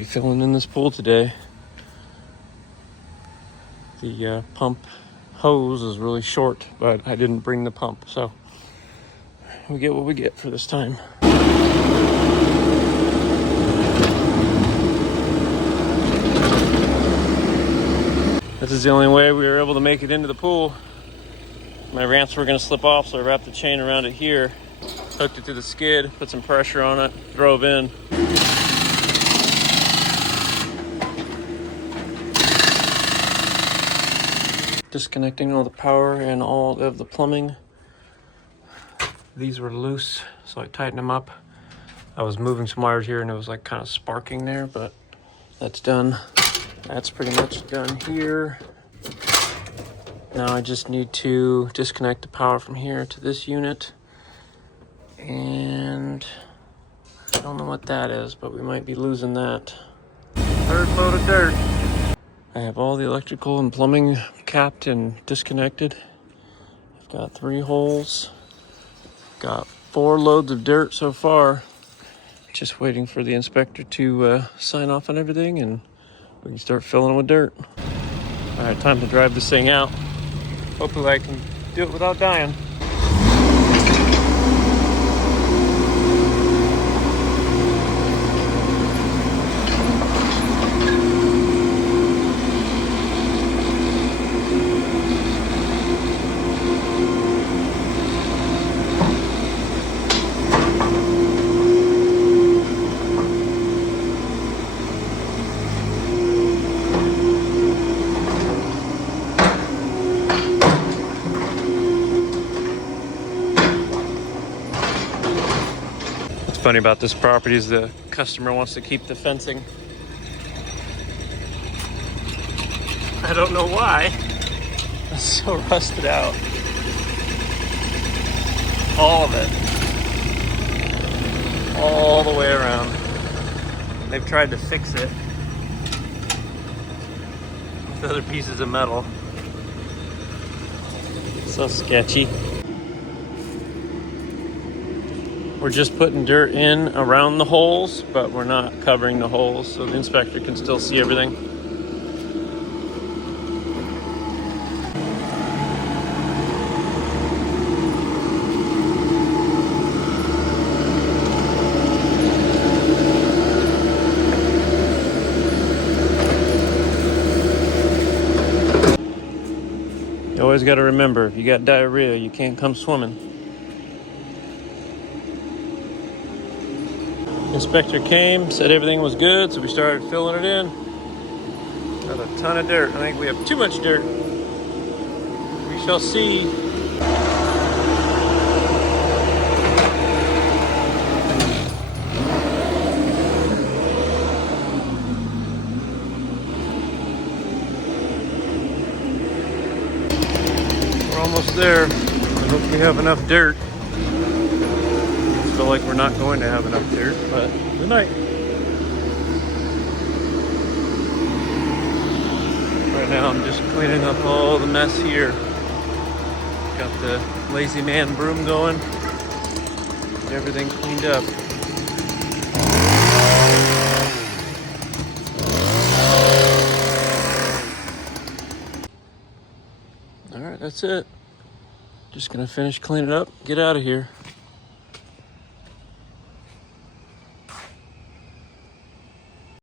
be filling in this pool today. The pump hose is really short, but I didn't bring the pump, so we get what we get for this time. This is the only way we were able to make it into the pool. My ramps were gonna slip off, so I wrapped the chain around it here, hooked it to the skid, put some pressure on it, drove in. Disconnecting all the power and all of the plumbing. These were loose, so I tightened them up. I was moving some wires here and it was like kind of sparking there, but that's done. That's pretty much done here. Now I just need to disconnect the power from here to this unit. And I don't know what that is, but we might be losing that. Third load of dirt. I have all the electrical and plumbing capped and disconnected. I've got 3 holes. Got 4 loads of dirt so far. Just waiting for the inspector to sign off on everything and we can start filling it with dirt. All right, time to drive this thing out. Hopefully I can do it without dying. Funny about this property is the customer wants to keep the fencing. I don't know why. It's so rusted out. All of it. All the way around. They've tried to fix it with other pieces of metal. So sketchy. We're just putting dirt in around the holes, but we're not covering the holes, so the inspector can still see everything. You always got to remember, if you got diarrhea, you can't come swimming. Inspector came, said everything was good, so we started filling it in. Got a ton of dirt. I think we have too much dirt. We shall see. We're almost there. I hope we have enough dirt. Feel like we're not going to have enough dirt, but we might. Right now I'm just cleaning up all the mess here. Got the lazy man broom going. Get everything cleaned up. All right, that's it. Just gonna finish cleaning up, get out of here.